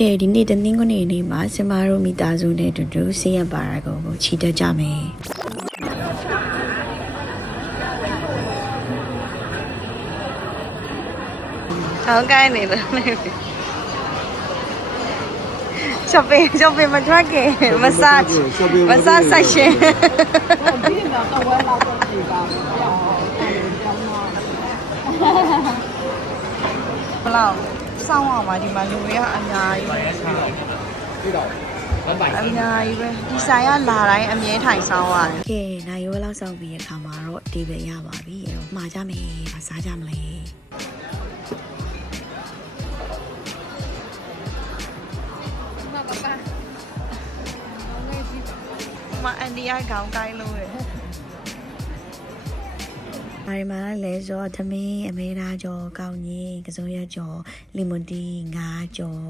ကဲဒီနေ့တနင်္ဂနွေနေ့မှာစင်မာတို့မိသားစုနဲ့တူတူဆေးရပါရာကိုချီတက်ကြမယ်ဟုတ်ကဲ့နေလို့shopping မထွက်ခင် massage session ဘလောက်စောင်းအောင်ပါဒီမှာလူတွေကအများကြီးပဲအများကြီးပဲဒီဆိုင်ကလာတိုင်းအမြဲထိုင်ဆောင်ရတယ်ကဲနိုင်ရောလောက်ဆောင်ပြီးရခါမှာတော့ဒီပဲရပါပြီအဲ့တော့မှာကြမယ်မစားကြမလဲမအန်ဒီယာခေါင်းတိုင်းလို့ရဒီမှာလဲဆိုသမင်းအမေသားကျော်ကောင်းကြီးကစုံရကျော်လီမွန်တီငါးကျော်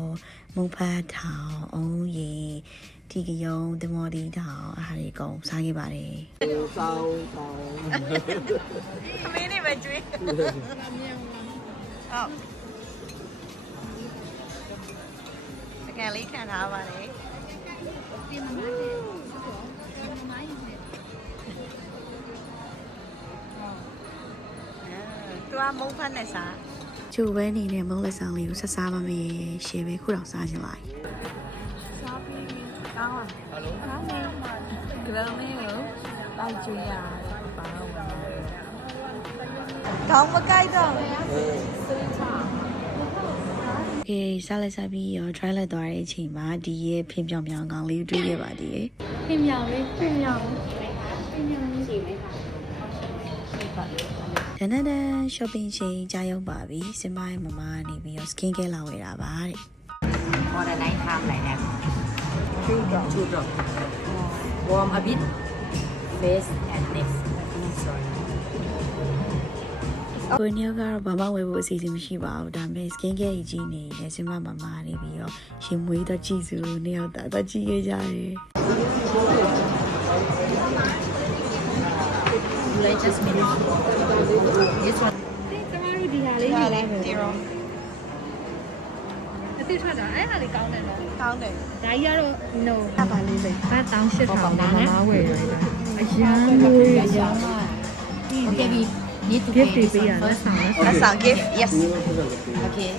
မုံဖတ်ထောင်အုံးရီတီကယုံတမော်တီထောင်အားတွေအကုန်စားခဲ့ပါတယ်စောင်းသမင်းနေပဲကျွေးဟုတ်တကယ်လေးခံထားပါတယ်သူကမုံဖတ်နဲ့စားကျိုးပဲနေနဲ့မုံလက်ဆောင်လေးကိုဆက်စားပါမယ်ရှေ့ပဲခုတော့စားချင်လိုက်စားပြီးကောင်းလားဟယ်လိုကောင်းနေမှာကလောင်းလေးကိုတောက်ကြည့်ရပါတော့ကောင်းမကြိုက်တော့ကဲစားလိုက်စားပြီးရော try လိုက်သွားတဲ့အချိန်မှာဒီရဲ့ဖင်ပြောင်ပြောင်ကောင်းလေးတွေ့ခဲ့ပါသေးတယ်ဖင်ပြောင်လေးရှိမယ်တန်းတန်း shopping ချိန်ကြာရောက်ပါပြီစင်မရဲ့မမနေပြီးတော့ skin care လာဝယ်တာပါတဲ့ For the night time like that. Two drop. Warm a bit. Face and neck. Sorry. ကိုညကတော့ဘာမှဝယ်ဖို့အစီအစဉ်မရှိပါဘူးဒါပေမဲ့ skin care ကြီးနေတယ်စင်မမမနေပြီးတော့ရှင်မွေးတော့ကြည့်စုနှစ်ယောက်တော့ကြည့်ခဲ့ကြတယ်Like just minute. This one. ကျမတို့ဒီဟာလေးယူလိုက်မယ် zero အသိထွက်တာအဲ့ဟာလေးကောင်းတယ်နော် ကောင်းတယ် ဒါကြီးကတော့ no အပါလေးပဲ ဘာတောင်းရှစ်ထောင်ပါနဲ့ဝယ်ရတယ်အရန်လို့အရန် Okay, we need to gift pay တွေ this ပေးရ one လက် first. ဆောင်လက် လက်ဆောင် gift yes Okay.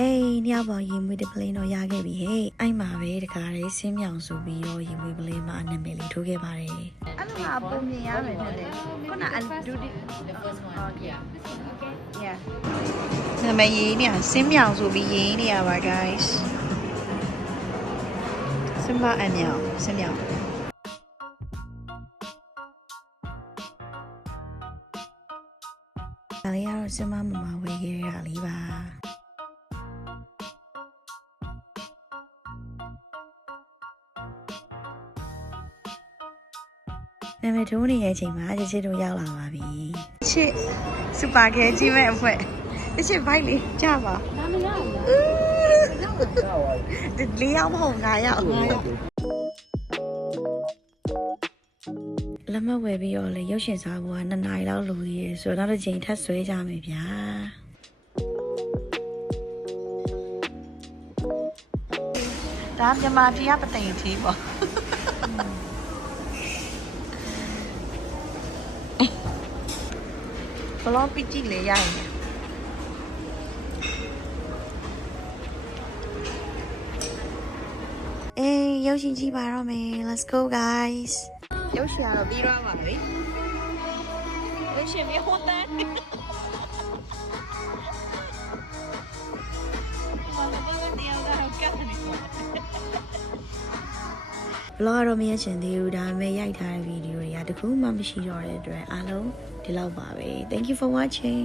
အေးညပေါ်ရင်မွေးတဲ့ပလင်းတော့ရခဲ့ပြီဟဲ့အဲ့မှာပဲတခါလေးဆင်းမြောင်ဆိုပြီးတော့ရင်မွေးပလင်းမှာနာမည်လေးထိုးခဲ့ပါတယ်အဲ့လိုဟာပုံမြင်ရမယ်ဖြစ်တယ်ခုနအဒူဒီ The first one. Yeah. yeah နာမည်ရေးနေဆင်းမြောင်ဆိုပြီးရေးနေရပါ guys ဆင်းမအမြောင်ဆင်းမြောင်ဒါလေးကတော့ဆင်းမမမဝေးခဲ့ရတာလေးပါနာမည်ထိုးနေတဲ့အချိန်မှာချစ်တို့ရောက်လာပါပြီချစ်စူပါခဲကြီးမဲ့အဖွဲချစ်ဘိုက်လေးကြပါဒါမရဘူးဒီ4ယောက်မဟုတ်9ယောက်လက်မဝယ်ပြီးတော့လေရုပ်ရှင်စားဖို့က2နာရီလောက်လိုသေးတယ်ဆိုတော့နောက်တစ်ချိန်ထပ်ဆွဲကြမယ်ဗျာဒါမြန်မာပြည်ကပသိမ်ထီးပေါ့ဘလော့ပီတီလေးရရင်အေးရုပ်ရှင်ကြည့်ပါတော့မယ် let's go guys ရုပ်ရှင်ကတော့ပြီးတော့ပါပြီရုပ်ရှင်မြေဟိုတန်းဘလော့တော့မရချင်သေးဘူးဒါပေမဲ့ရိုက်ထားတဲ့ဗီဒီယိုတွေကတခုမှမရှိတော့တဲ့အတွက်အားလုံးဒီလောက်ပါပဲ Thank you for watching